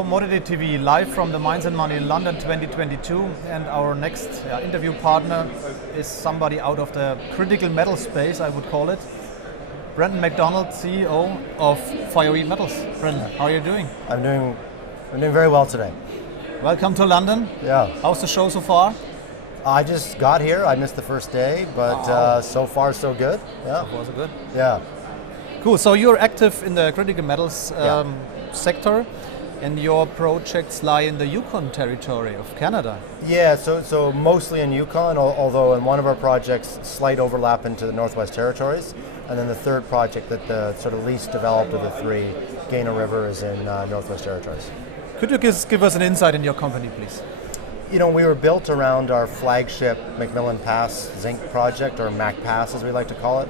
Commodity TV, live from the Mines and Money in London 2022, and our next interview partner is somebody out of the critical metal space, I would call it. Brandon Macdonald, CEO of Fireweed Metals. Brandon, how are you doing? I'm doing very well today. Welcome to London. Yeah. How's the show so far? I just got here. I missed the first day, but so far so good. Yeah. So far so good. Yeah. Cool. So you're active in the critical metals sector, and your projects lie in the Yukon territory of Canada. Yeah. So mostly in Yukon, although in one of our projects, slight overlap into the Northwest Territories, and then the third project that the sort of least developed of the three, Gaynor River, is in Northwest Territories. Could you give us an insight in your company, please? You know, we were built around our flagship Macmillan Pass zinc project, or Mac Pass as we like to call it.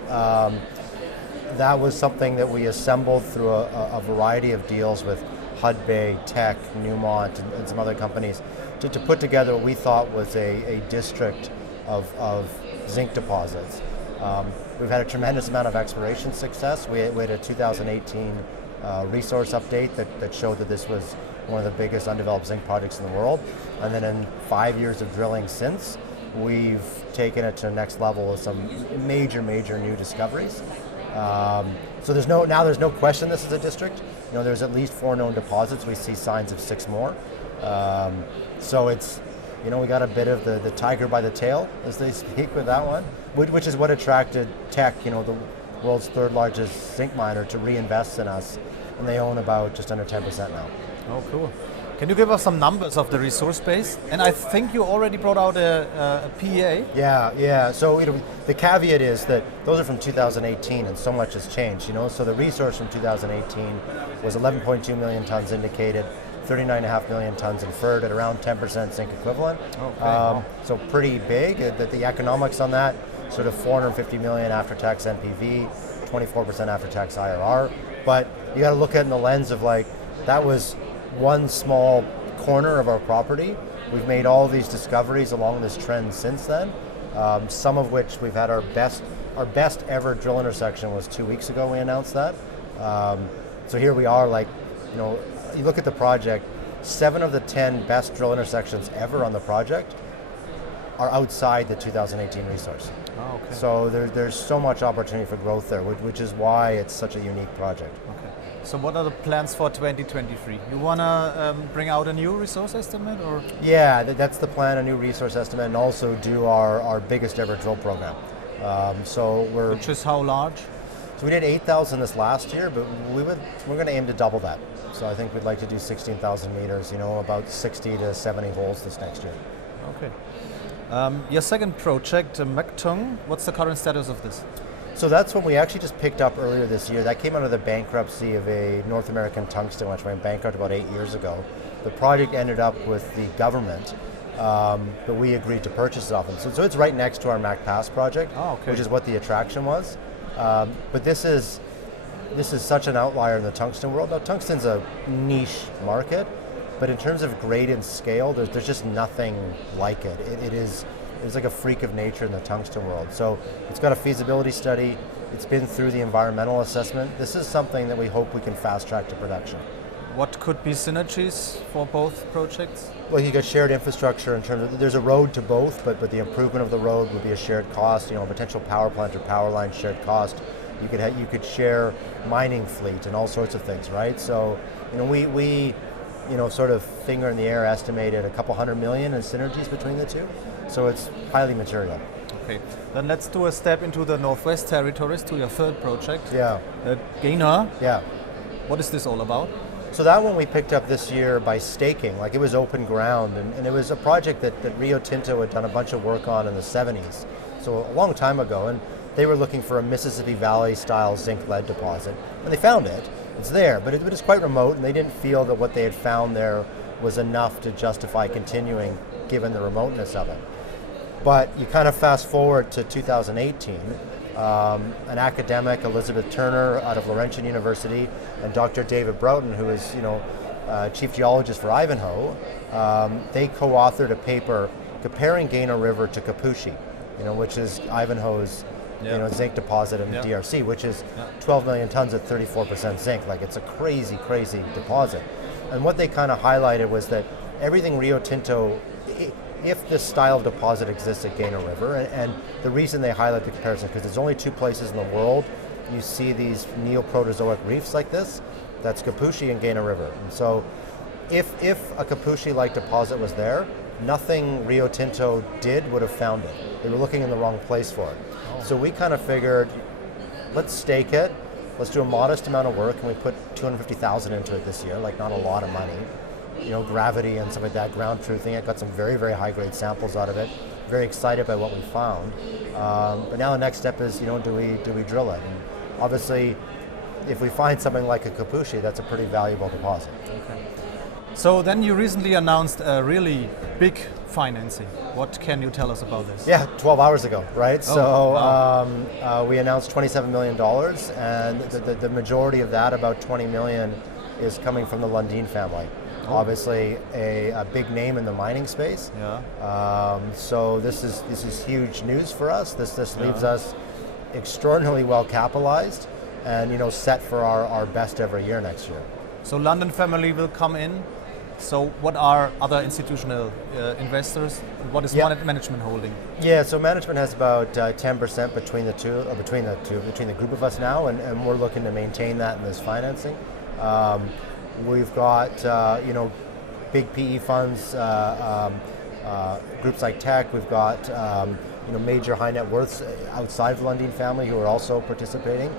That was something that we assembled through a variety of deals with Hudbay, Teck, Newmont, and some other companies to put together what we thought was a district of zinc deposits. We've had a tremendous amount of exploration success. We had a 2018 resource update that showed that this was one of the biggest undeveloped zinc projects in the world. And then in 5 years of drilling since, we've taken it to the next level with some major new discoveries. So there's no question this is a district. You know, there's at least 4 known deposits. We see signs of 6 more. So it's, you know, we got a bit of the tiger by the tail, as they speak, with that one, which is what attracted Teck, you know, the world's 3rd largest zinc miner, to reinvest in us, and they own about just under 10% now. Oh, cool. Can you give us some numbers of the resource base? And I think you already brought out a PEA. Yeah. So, you know, the caveat is that those are from 2018, and so much has changed. You know, so the resource from 2018 was 11.2 million tons indicated, 39.5 million tons inferred at around 10% zinc equivalent. Okay. So pretty big. The economics on that, sort of 450 million after-tax NPV, 24% after-tax IRR. But you got to look at it in the lens of, like, that was one small corner of our property. We've made all these discoveries along this trend since then, some of which we've had our best ever drill intersection was 2 weeks ago. We announced that. So here we are, like, you know, you look at the project, 7 of the 10 best drill intersections ever on the project are outside the 2018 resource. Oh, okay. So there's so much opportunity for growth there, which is why it's such a unique project. Okay. So what are the plans for 2023? You want to bring out a new resource estimate, or? Yeah, that's the plan, a new resource estimate, and also do our biggest ever drill program. Which is how large? So we did 8,000 this last year, but we're going to aim to double that. So I think we'd like to do 16,000 meters, you know, about 60 to 70 holes this next year. Okay. Your second project, Mactung, what's the current status of this? So that's what we actually just picked up earlier this year. That came out of the bankruptcy of a North American tungsten, which went bankrupt about 8 years ago. The project ended up with the government, but we agreed to purchase it off them. So it's right next to our Mac Pass project, which is what the attraction was. But this is such an outlier in the tungsten world. Now, tungsten's a niche market, but in terms of grade and scale, there's just nothing like it. It's like a freak of nature in the tungsten world. So it's got a feasibility study. It's been through the environmental assessment. This is something that we hope we can fast track to production. What could be synergies for both projects? Well, you got shared infrastructure in terms of, there's a road to both, but the improvement of the road would be a shared cost. You know, a potential power plant or power line shared cost. You could share mining fleet and all sorts of things, right? So, you know, we you know, sort of finger in the air estimated a couple $100 million in synergies between the two. So it's highly material. Okay, then let's do a step into the Northwest Territories to your third project. Yeah. Gaynor. Yeah. What is this all about? So that one we picked up this year by staking, like it was open ground, and it was a project that Rio Tinto had done a bunch of work on in the 70s, so a long time ago, and they were looking for a Mississippi Valley style zinc-lead deposit, and they found it. It's there, but it was quite remote, and they didn't feel that what they had found there was enough to justify continuing given the remoteness of it. But you kind of fast forward to 2018, an academic, Elizabeth Turner out of Laurentian University, and Dr. David Broughton, who is, you know, chief geologist for Ivanhoe, they co-authored a paper comparing Gaynor River to Capucci, you know, which is Ivanhoe's you know, zinc deposit in the DRC, which is 12 million tons at 34% zinc. Like, it's a crazy, crazy deposit. And what they kind of highlighted was that everything Rio Tinto, if this style of deposit exists at Gaynor River, and the reason they highlight the comparison, because there's only 2 places in the world you see these Neoproterozoic reefs like this, that's Capuchin and Gaynor River. And so if a Capuchin-like deposit was there, nothing Rio Tinto did would have found it. They were looking in the wrong place for it. Oh. So we kind of figured, let's stake it, let's do a modest amount of work, and we put $250,000 into it this year, like not a lot of money. You know, gravity and stuff like that, ground truthing it, got some very, very high grade samples out of it. Very excited by what we found. But now the next step is, you know, do we drill it? And obviously, if we find something like a Capuchin, that's a pretty valuable deposit. Okay. So then you recently announced a really big financing. What can you tell us about this? Yeah, 12 hours ago, right? Oh, so wow. we announced $27 million, and the majority of that, about $20 million, is coming from the Lundin family. Oh. Obviously, a big name in the mining space. Yeah. So this is huge news for us. This leaves us extraordinarily well capitalized, and, you know, set for our best ever year next year. So Lundin Family will come in. So what are other institutional investors? What is management holding? Yeah, so management has about 10% between the group of us now, and we're looking to maintain that in this financing. We've got you know, big PE funds, groups like Tech. We've got you know, major high net worths outside of the Lundin family who are also participating.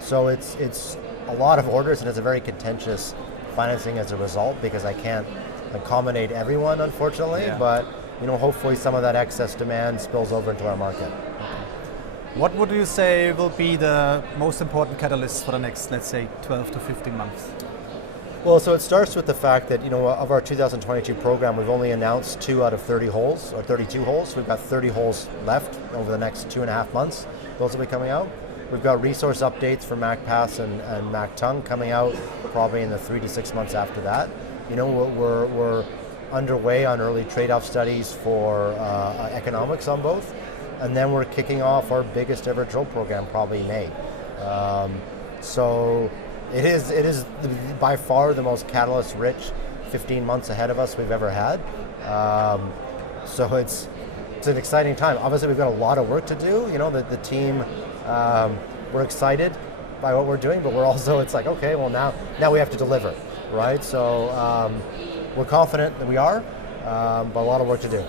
So it's a lot of orders, and it's a very contentious financing as a result, because I can't accommodate everyone, unfortunately. Yeah. But, you know, hopefully some of that excess demand spills over into our market. What would you say will be the most important catalysts for the next, let's say, 12 to 15 months? Well, so it starts with the fact that, you know, of our 2022 program, we've only announced 2 out of 30 holes, or 32 holes. We've got 30 holes left over the next 2.5 months. Those will be coming out. We've got resource updates for Mac Pass and Mactung coming out probably in the 3 to 6 months after that. You know, we're underway on early trade-off studies for economics on both, and then we're kicking off our biggest ever drill program probably May. So it is by far the most catalyst-rich 15 months ahead of us we've ever had. So it's an exciting time. Obviously, we've got a lot of work to do. You know, the team. We're excited by what we're doing, but we're also, it's like, okay, well now we have to deliver, right? So we're confident that we are, but a lot of work to do.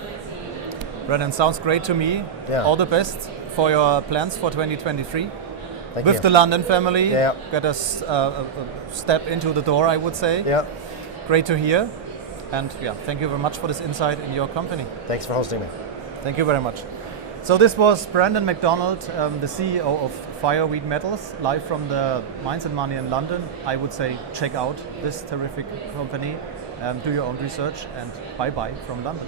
Brandon, sounds great to me. Yeah. All the best for your plans for 2023. Thank With you. the Lundin family, yeah. Get us a step into the door, I would say. Yeah. Great to hear. And yeah, thank you very much for this insight in your company. Thanks for hosting me. Thank you very much. So this was Brandon Macdonald, the CEO of Fireweed Metals, live from the Mines and Money in London. I would say check out this terrific company, do your own research, and bye-bye from London.